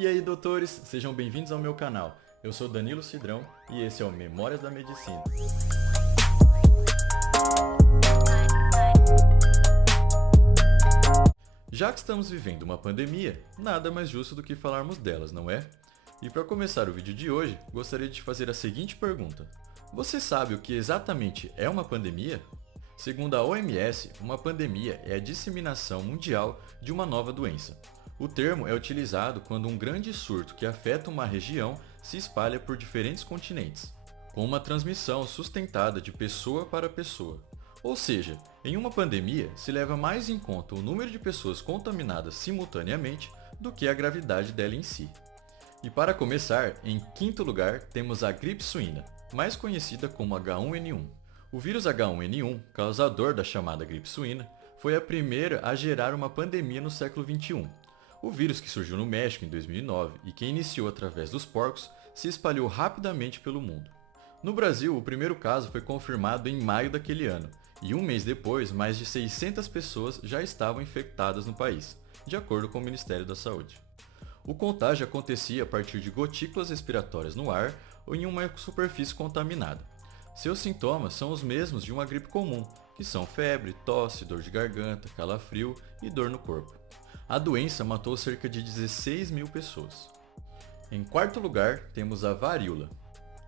E aí, doutores, sejam bem-vindos ao meu canal. Eu sou Danilo Cidrão e esse é o Memórias da Medicina. Já que estamos vivendo uma pandemia, nada mais justo do que falarmos delas, não é? E para começar o vídeo de hoje, gostaria de fazer a seguinte pergunta: você sabe o que exatamente é uma pandemia? Segundo a OMS, uma pandemia é a disseminação mundial de uma nova doença. O termo é utilizado quando um grande surto que afeta uma região se espalha por diferentes continentes, com uma transmissão sustentada de pessoa para pessoa. Ou seja, em uma pandemia se leva mais em conta o número de pessoas contaminadas simultaneamente do que a gravidade dela em si. E para começar, em quinto lugar, temos a gripe suína, mais conhecida como H1N1. O vírus H1N1, causador da chamada gripe suína, foi a primeira a gerar uma pandemia no século XXI. O vírus, que surgiu no México em 2009 e que iniciou através dos porcos, se espalhou rapidamente pelo mundo. No Brasil, o primeiro caso foi confirmado em maio daquele ano, e um mês depois, mais de 600 pessoas já estavam infectadas no país, de acordo com o Ministério da Saúde. O contágio acontecia a partir de gotículas respiratórias no ar ou em uma superfície contaminada. Seus sintomas são os mesmos de uma gripe comum, que são febre, tosse, dor de garganta, calafrio e dor no corpo. A doença matou cerca de 16 mil pessoas. Em quarto lugar, temos a varíola.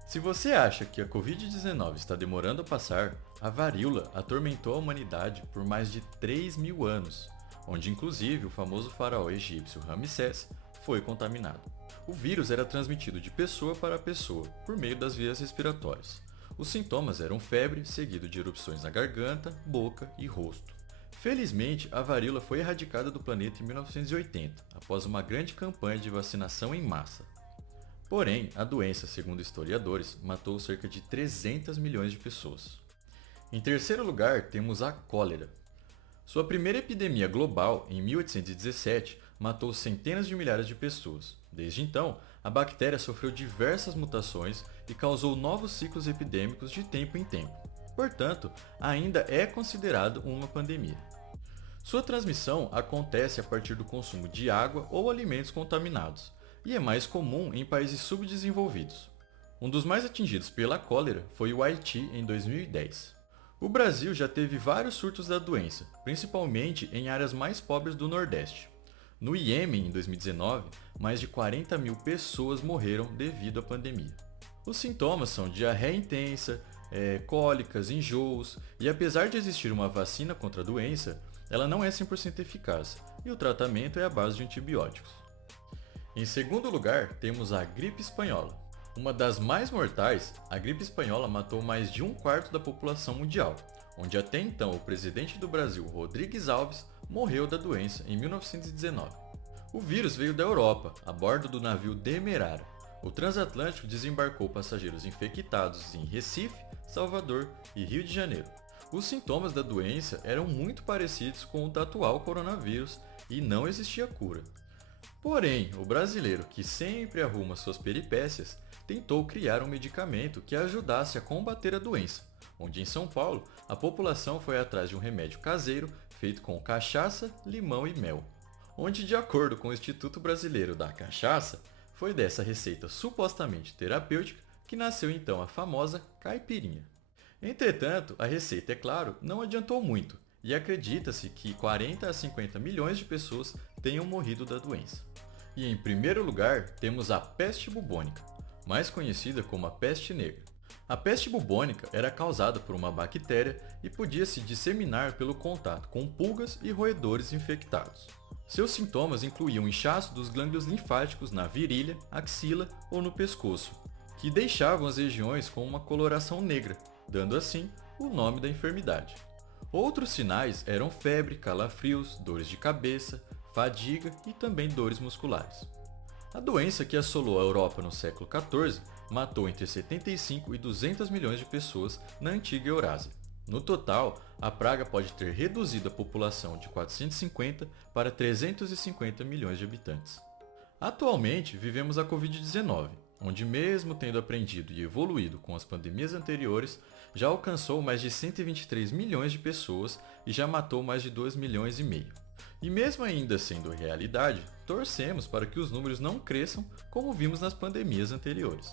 Se você acha que a Covid-19 está demorando a passar, a varíola atormentou a humanidade por mais de 3.000 anos, onde inclusive o famoso faraó egípcio Ramsés foi contaminado. O vírus era transmitido de pessoa para pessoa, por meio das vias respiratórias. Os sintomas eram febre, seguido de erupções na garganta, boca e rosto. Felizmente, a varíola foi erradicada do planeta em 1980, após uma grande campanha de vacinação em massa. Porém, a doença, segundo historiadores, matou cerca de 300 milhões de pessoas. Em terceiro lugar, temos a cólera. Sua primeira epidemia global, em 1817, matou centenas de milhares de pessoas. Desde então, a bactéria sofreu diversas mutações e causou novos ciclos epidêmicos de tempo em tempo. Portanto, ainda é considerado uma pandemia. Sua transmissão acontece a partir do consumo de água ou alimentos contaminados, e é mais comum em países subdesenvolvidos. Um dos mais atingidos pela cólera foi o Haiti em 2010. O Brasil já teve vários surtos da doença, principalmente em áreas mais pobres do Nordeste. No Iêmen, em 2019, mais de 40 mil pessoas morreram devido à pandemia. Os sintomas são diarreia intensa, cólicas, enjoos, e apesar de existir uma vacina contra a doença, ela não é 100% eficaz, e o tratamento é à base de antibióticos. Em segundo lugar, temos a gripe espanhola. Uma das mais mortais, a gripe espanhola matou mais de um quarto da população mundial, onde até então o presidente do Brasil, Rodrigues Alves, morreu da doença em 1919. O vírus veio da Europa, a bordo do navio Demerara. O transatlântico desembarcou passageiros infectados em Recife, Salvador e Rio de Janeiro. Os sintomas da doença eram muito parecidos com o do atual coronavírus e não existia cura. Porém, o brasileiro, que sempre arruma suas peripécias, tentou criar um medicamento que ajudasse a combater a doença, onde em São Paulo a população foi atrás de um remédio caseiro feito com cachaça, limão e mel, onde, de acordo com o Instituto Brasileiro da Cachaça, foi dessa receita supostamente terapêutica que nasceu então a famosa caipirinha. Entretanto, a receita, é claro, não adiantou muito, e acredita-se que 40 a 50 milhões de pessoas tenham morrido da doença. E em primeiro lugar, temos a peste bubônica, mais conhecida como a peste negra. A peste bubônica era causada por uma bactéria e podia se disseminar pelo contato com pulgas e roedores infectados. Seus sintomas incluíam inchaço dos glândulos linfáticos na virilha, axila ou no pescoço, que deixavam as regiões com uma coloração negra, dando assim o nome da enfermidade. Outros sinais eram febre, calafrios, dores de cabeça, fadiga e também dores musculares. A doença, que assolou a Europa no século XIV, matou entre 75 e 200 milhões de pessoas na antiga Eurásia. No total, a praga pode ter reduzido a população de 450 para 350 milhões de habitantes. Atualmente, vivemos a Covid-19, onde, mesmo tendo aprendido e evoluído com as pandemias anteriores, já alcançou mais de 123 milhões de pessoas e já matou mais de 2,5 milhões. E mesmo ainda sendo realidade, torcemos para que os números não cresçam como vimos nas pandemias anteriores.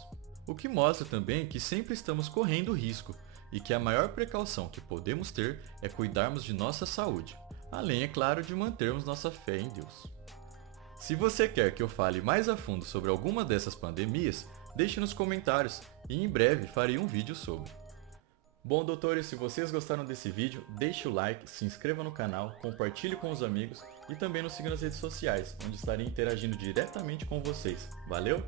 O que mostra também que sempre estamos correndo risco e que a maior precaução que podemos ter é cuidarmos de nossa saúde, além, é claro, de mantermos nossa fé em Deus. Se você quer que eu fale mais a fundo sobre alguma dessas pandemias, deixe nos comentários e em breve farei um vídeo sobre. Bom, doutores, se vocês gostaram desse vídeo, deixe o like, se inscreva no canal, compartilhe com os amigos e também nos siga nas redes sociais, onde estarei interagindo diretamente com vocês. Valeu!